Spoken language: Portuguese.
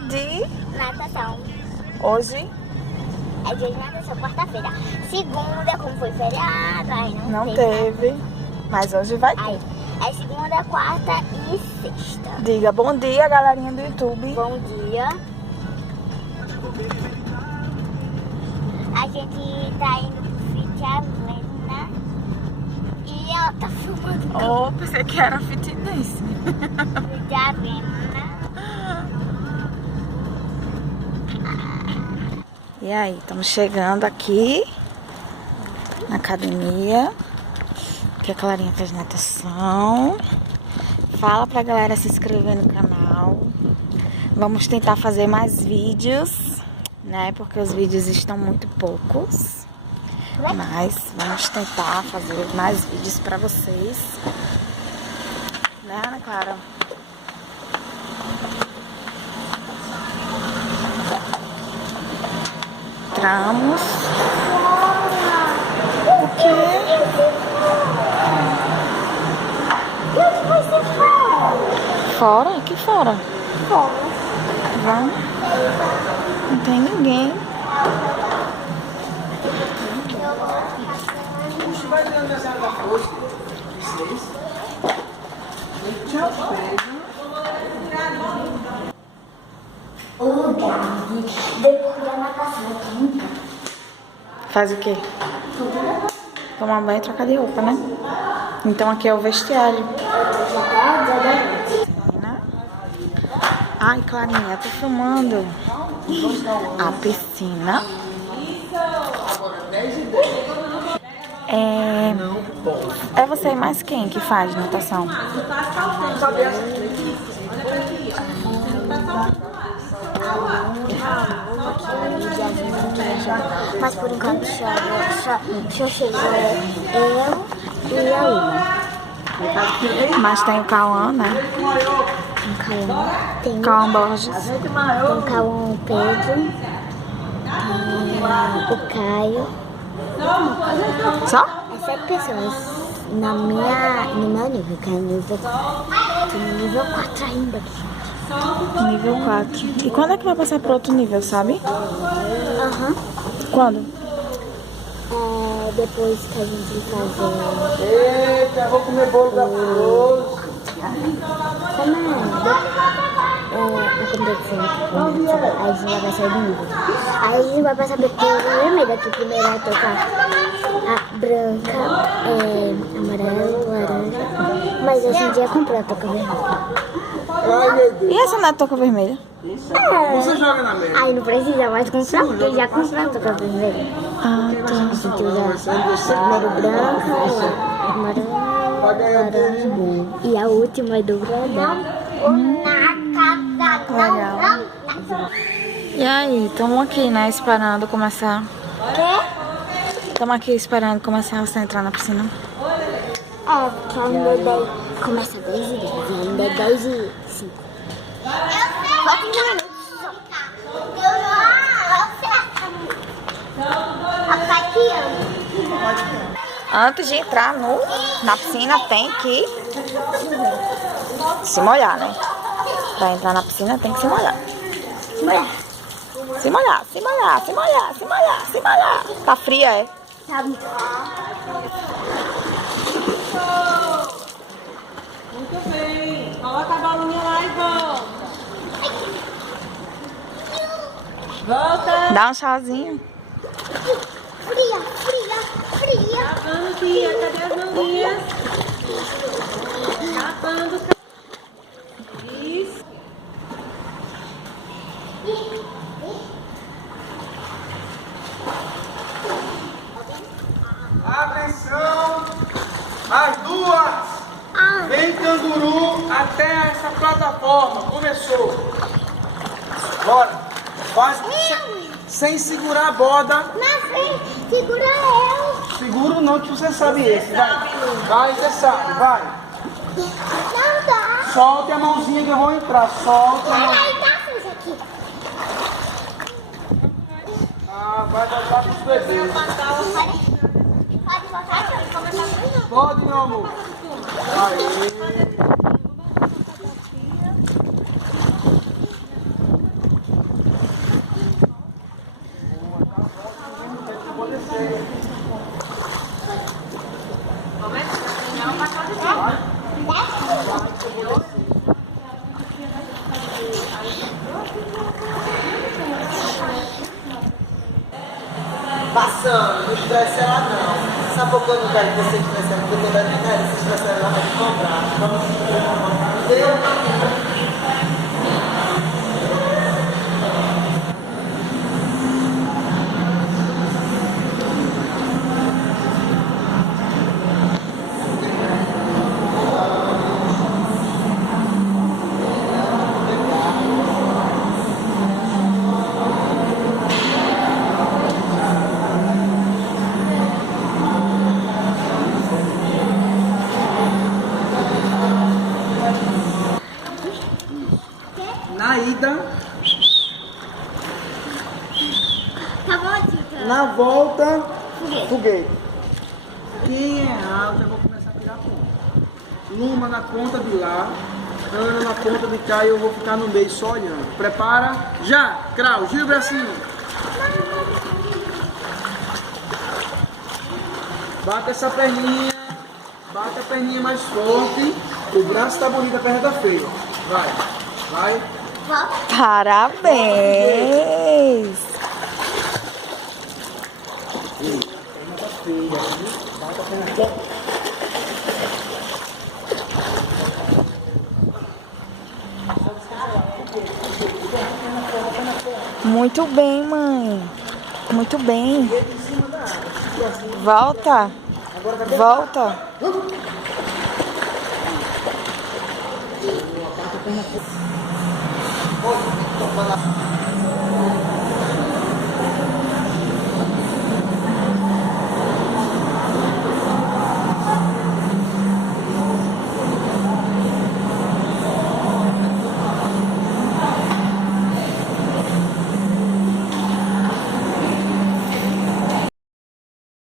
dia de natação. hoje. É dia de natação, quarta-feira. Segunda, como foi feriado, aí Não teve, mas hoje vai ter. Aí, é segunda, quarta e sexta. Diga bom dia, galerinha do YouTube. Bom dia. A gente tá indo pro Fit Avena e ela tá filmando. Oh, pensei que era fitness. Fit Avena. E aí, estamos chegando aqui na academia, que a Clarinha fez natação. Fala pra galera se inscrever no canal. Vamos tentar fazer mais vídeos, né? Porque os vídeos estão muito poucos. Mas vamos tentar fazer mais vídeos pra vocês. Né, Ana Clara? Entramos. O quê? Fora? Que fora? Fora. Vamos. Não tem ninguém. Ô, Gabi, depois da natação, nunca. Faz o quê? Tomar banho e trocar de roupa, né? Então aqui é o vestiário. Ai, Clarinha, tô filmando a piscina. É você e mais quem que faz natação? Mas por enquanto só chegou eu e a Luna. Mas tem o Cauã, né? Tem Cauã Borges. Tem o Cauã Pedro, tem o Caio. Só? É 7 pessoas no meu nível, que é nível 4. Tô no nível 4 ainda aqui. Nível 4. E quando é que vai passar pro outro nível, sabe? Aham. Quando? Depois que a gente fazer. Eita, vou comer bolo da Flor. A competição a gente vai sair do nível. Aí a gente vai passar pelo vermelho aqui. Primeiro vai tocar a branca, amarelo, laranja. Mas a gente já comprou a toca vermelha. Ai, meu Deus. E essa não é toca vermelha? Você joga na mesa. Aí não precisa mais comprar, porque já comprou a toca vermelha. Ah, tá. A gente usa primeiro branca, amarelo. Laranja. E a última é dobradão. Legal. E aí, estamos aqui, né, esperando começar. Estamos aqui esperando começar você entrar na piscina. Porque ainda começa 10 e 10 e ainda é 10 e 5. 4 minutos. Antes de entrar na piscina tem que se molhar, né? Pra entrar na piscina tem que se molhar. Se molhar. Se molhar, se molhar, se molhar, se molhar, se molhar. Tá fria, é? Sabe? Muito bem. Coloca a bolinha lá e volta. Volta. Dá um tchauzinho. Fria, fria, fria. Lavando, tia. Cadê as mãozinhas? Lavando. Isso. Atenção! As duas! Vem canguru até essa plataforma. Começou. Bora. Faz sem segurar a borda. Na frente, segura eu. Seguro não, que você sabe esse. Vai. Vai, você sabe. Vai. Não dá. Solte a mãozinha que eu vou entrar. Solta a mão. Aí tá sujo aqui. Ah, vai botar pros bebês. Pode botar, pode começar com isso. Pode, meu amor. Aí. Passando, não estresse ela não. Sabe por que eu não quero que você estresse ela? Porque eu não quero que você estresse ela vai te comprar. Entendeu? Na ida, Tá bom, Tita? na volta, Foguete. foguete. Quem errar, eu já vou começar a tirar ponto. Luma na conta de lá, Ana na conta de cá e eu vou ficar no meio só olhando. Prepara, já, Crau, gira o bracinho. Bate essa perninha, bate a perninha mais forte. O braço tá bonito, a perna tá feia. Vai, vai. Parabéns! Perna tá feia, viu? Bate a perna forte. Muito bem, mãe. Muito bem. Volta. Volta. Olha,